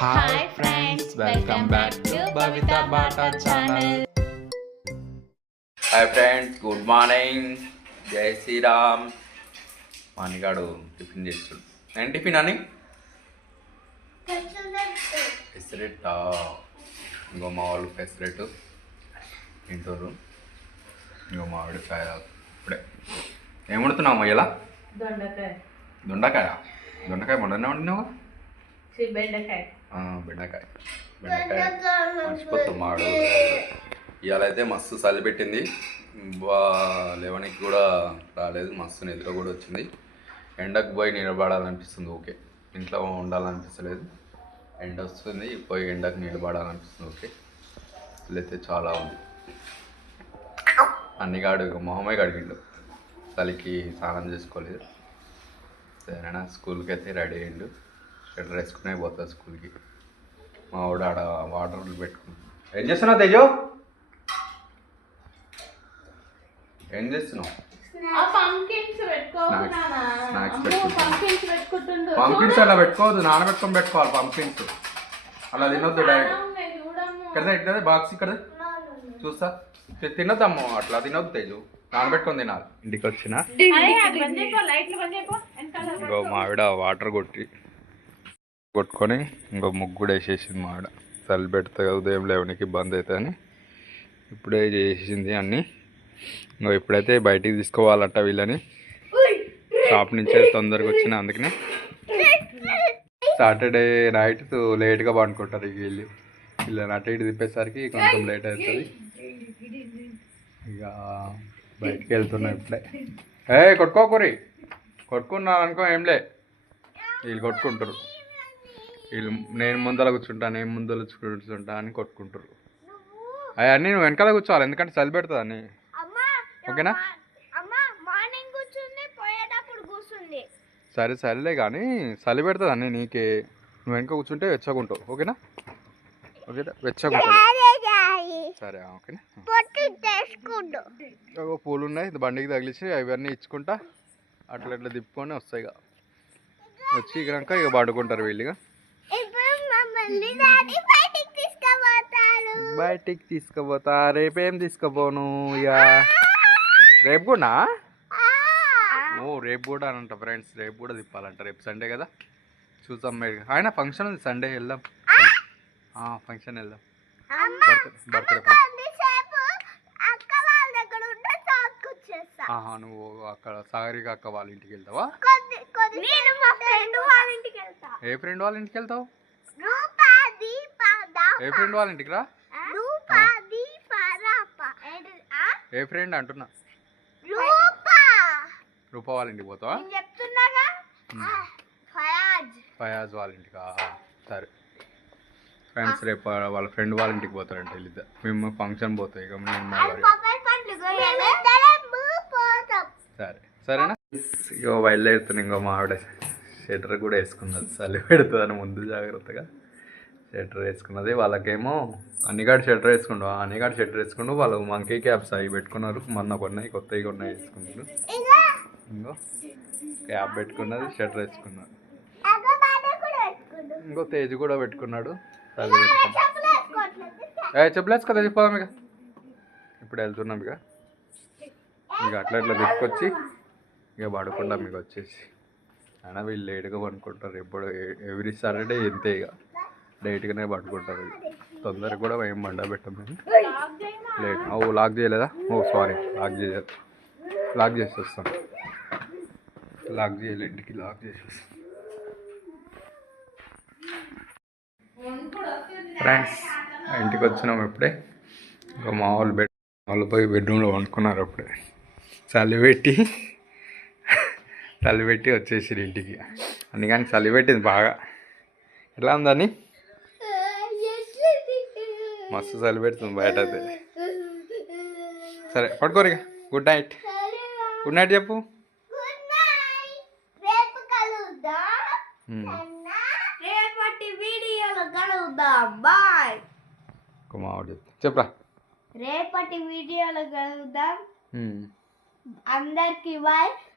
Hi friends, welcome back to Bhavita Bata channel. Hi friends, good morning. జై Sriram. మానిగాడు tiffin చేస్తాడు. నేను tiffin అని పెసరెట్. ఇంకో మా వాళ్ళు పెసరెట్ తింటారు. ఇంకో మామిడికాయ. ఇప్పుడే ఏం వండుతున్నావు ఇలా? దొండకాయ. దొండకాయ దొండకాయ మొన్ననే వండినావు. బెండకాయ. బెండకాయ మర్చిపోతాం మాడు. ఇవాళ అయితే మస్తు చలి పెట్టింది. లేవనికి కూడా రాలేదు. మస్తు నిద్ర కూడా వచ్చింది. ఎండకు పోయి నిలబడాలనిపిస్తుంది. ఓకే, ఇంట్లో ఉండాలనిపిస్తలేదు. ఎండ వస్తుంది, పోయి ఎండకు నిలబడాలనిపిస్తుంది. ఓకే, అయితే చాలా ఉంది. అన్నిగాడు మొహమే గడిగిండు. చలికి స్నానం చేసుకోలేదు. సరేనా, స్కూల్కి అయితే రెడీ అయ్యిండు. స్వెటర్ వేసుకునే పోతా స్కూల్కి. మా వాడు ఆడ వాటర్ పెట్టుకుంటాడు. ఏం చేస్తున్నావు తేజో? ఏం చేస్తున్నావు? పంకిన్స్ అలా పెట్టుకోవద్దు, నానబెట్టుకొని పెట్టుకోవాలి. పంకిన్స్ అలా తినొద్దు డైరెక్ట్. ఇక్కడ బాక్స్ ఇక్కడ చూస్తా. తినొద్దమ్మో, అట్లా తినొద్దు తేజు. నానబెట్టుకొని తినాలి. ఇంటికి వచ్చిన ఇంకో మావిడ వాటర్ కొట్టుకొని ఇంకో ముగ్గు కూడా వేసేసింది. మావిడ చలి పెడితే ఉదయం లేవనికి బంద్ అవుతుందని ఇప్పుడే చేసింది అన్నీ. ఇంకో ఇప్పుడైతే బయటికి తీసుకోవాలంట వీళ్ళని. షాప్ నుంచే తొందరగా వచ్చిన, అందుకనే సాటర్డే నైట్ లేట్గా పండుకుంటారు. ఇక వీళ్ళని అటు ఇటు తిప్పేసరికి కొంచెం లేట్ అవుతుంది. ఇక బయటికి వెళ్తున్నాం ఇప్పుడే. కొట్టుకోకూరి, కొట్టుకున్నా అనుకో ఏంలే. వీళ్ళు కొట్టుకుంటారు. వీళ్ళు నేను ముందర కూర్చుంటా, నేను ముందర కూర్చుంటా అని కొట్టుకుంటారు. అవన్నీ నువ్వు వెనకాల కూర్చోవాలి, ఎందుకంటే చలి పెడుతుంది అని. ఓకేనా? సరే సరేలే, కానీ చలి పెడుతుంది అన్నీ నీకే. నువ్వు వెనక కూర్చుంటే వెచ్చగుంటావు. ఓకేనా? ఓకేనా, వెచ్చగుంటావు. సరే ఓకేనా. పూలు ఉన్నాయి, బండికి తగిలించి అవన్నీ ఇచ్చుకుంటా అట్లా అట్లా తిప్పుకొని వస్తాయి. ఇక వచ్చి ఇక ఇక పడుకుంటారు వీళ్ళుగా. బయటికి తీసుకుపోతా. రేపేం తీసుకుపోను ఇక. రేపు కూడా రేపు కూడా అనంట ఫ్రెండ్స్. రేపు కూడా తిప్పాలంట. రేపు సండే కదా, చూద్దాం. ఆయన ఫంక్షన్ ఉంది సండే, వెళ్దాం. ఫంక్షన్ వెళ్దాం. Birthday function. నువ్వు అక్కడ సాగరిక అక్క వాళ్ళ ఇంటికి వెళ్తావా? ఏ ఫ్రెండ్ వాళ్ళ ఇంటికి వెళ్తావు? ఏ ఫ్రెండ్ వాళ్ళ ఇంటికి రా. ఏ ఫ్రెండ్ అంటున్నా? రూపా వాళ్ళ ఇంటికి పోతావా? ఫయాజ్ వాళ్ళ ఇంటికా? సరే ఫ్రెండ్స్, రేపు వాళ్ళ ఫ్రెండ్ వాళ్ళ ఇంటికి పోతారంట వీళ్ళిద్దరు. మేము ఫంక్షన్ పోతాయి. ఇక సరే సరేనా. ఇగో బయలుదేరుతున్నాం. ఇంకో మావిడ స్వెటర్ కూడా వేసుకున్నది, చలి పెడుతుందని ముందు జాగ్రత్తగా స్వెటర్ వేసుకున్నది. వాళ్ళకేమో అన్నిగాడు స్వెటర్ వేసుకుండు. అన్నిగాడు స్వెటర్ వేసుకుండు. వాళ్ళు మంకీ క్యాప్స్ అవి పెట్టుకున్నారు. మొన్న కొన్నాయి, కొత్తవి కొన్నాయి వేసుకున్నారు. ఇంకో క్యాప్ పెట్టుకున్నది, స్వెటర్ వేసుకున్నాడు. ఇంకో తేజ్ కూడా పెట్టుకున్నాడు. చలి చెప్పలేదు కదా, చెప్పాం. ఇక ఇప్పుడు వెళ్తున్నాం. ఇక అట్లా ఇట్లా తిప్పుకొచ్చి ఇక పడుకుంటాం. మీకు వచ్చేసి అయినా వీళ్ళు లేట్గా పడుకుంటారు. ఎప్పుడు ఎవ్రీ సాటర్డే ఇంతే. ఇక లేట్గానే పడుకుంటారు. తొందరగా కూడా ఏం బండ పెట్టాం మేము. లేట్. లాక్ చేయలేదా? సారీ, లాక్ చేసి వస్తాం. లాక్ చేయలేదు, ఇంటికి లాక్ చేసి వస్తాం. ఫ్రెండ్స్, ఇంటికి వచ్చినాం ఇప్పుడే. ఇంకా మా వాళ్ళు పోయి బెడ్రూమ్లో వండుకున్నారు. అప్పుడే చలి పెట్టి వచ్చేసారు ఇంటికి. అందుకని చలి పెట్టింది బాగా. ఎలా ఉందని? మస్తు చలి పెడుతుంది బయట అయితే. సరే పడుకోరు. ఇక గుడ్ నైట్. గుడ్ నైట్ చెప్పు. చెప్పరా. రేపటి వీడియోలో కలుద్దాం. అందరికి బాయ్.